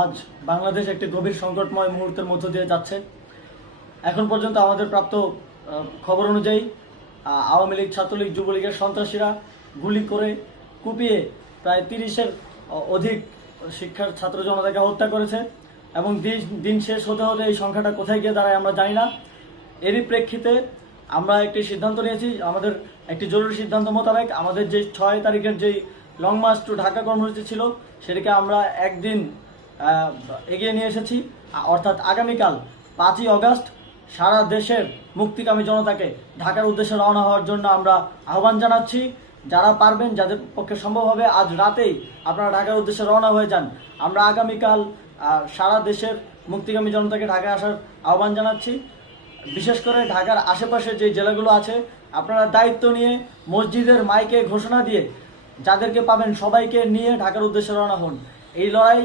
আজ বাংলাদেশ একটি গভীর সংকটময় মুহূর্তের মধ্য দিয়ে যাচ্ছে। এখন পর্যন্ত আমাদের প্রাপ্ত খবর অনুযায়ী আওয়ামী লীগ, ছাত্রলীগ, যুবলীগের সন্ত্রাসীরা গুলি করে কুপিয়ে প্রায় 30-এর অধিক শিক্ষার ছাত্র জনতাকে হত্যা করেছে এবং দিন শেষ হতে হতে এই সংখ্যাটা কোথায় গিয়ে দাঁড়ায় আমরা জানি না। এরই প্রেক্ষিতে আমরা একটি সিদ্ধান্ত নিয়েছি, আমাদের একটি জরুরি সিদ্ধান্ত মোতাবেক আমাদের যে 6 তারিখের যেই লং মার্চ টু ঢাকা কর্মসূচি ছিল সেটাকে আমরা একদিন এগিয়ে নিয়ে এসেছি, অর্থাৎ আগামীকাল 5ই অগাস্ট সারা দেশের মুক্তিকামী জনতাকে ঢাকার উদ্দেশ্যে রওনা হওয়ার জন্য আমরা আহ্বান জানাচ্ছি। যারা পারবেন, যাদের পক্ষে সম্ভব হবে, আজ রাতেই আপনারা ঢাকার উদ্দেশ্যে রওনা হয়ে যান। আমরা আগামীকাল সারা দেশের মুক্তিকামী জনতাকে ঢাকায় আসার আহ্বান জানাচ্ছি। বিশেষ করে ঢাকার আশেপাশে যে জেলাগুলো আছে, আপনারা দায়িত্ব নিয়ে মসজিদের মাইকে ঘোষণা দিয়ে যাদেরকে পাবেন সবাইকে নিয়ে ঢাকার উদ্দেশ্যে রওনা হন। এই লড়াই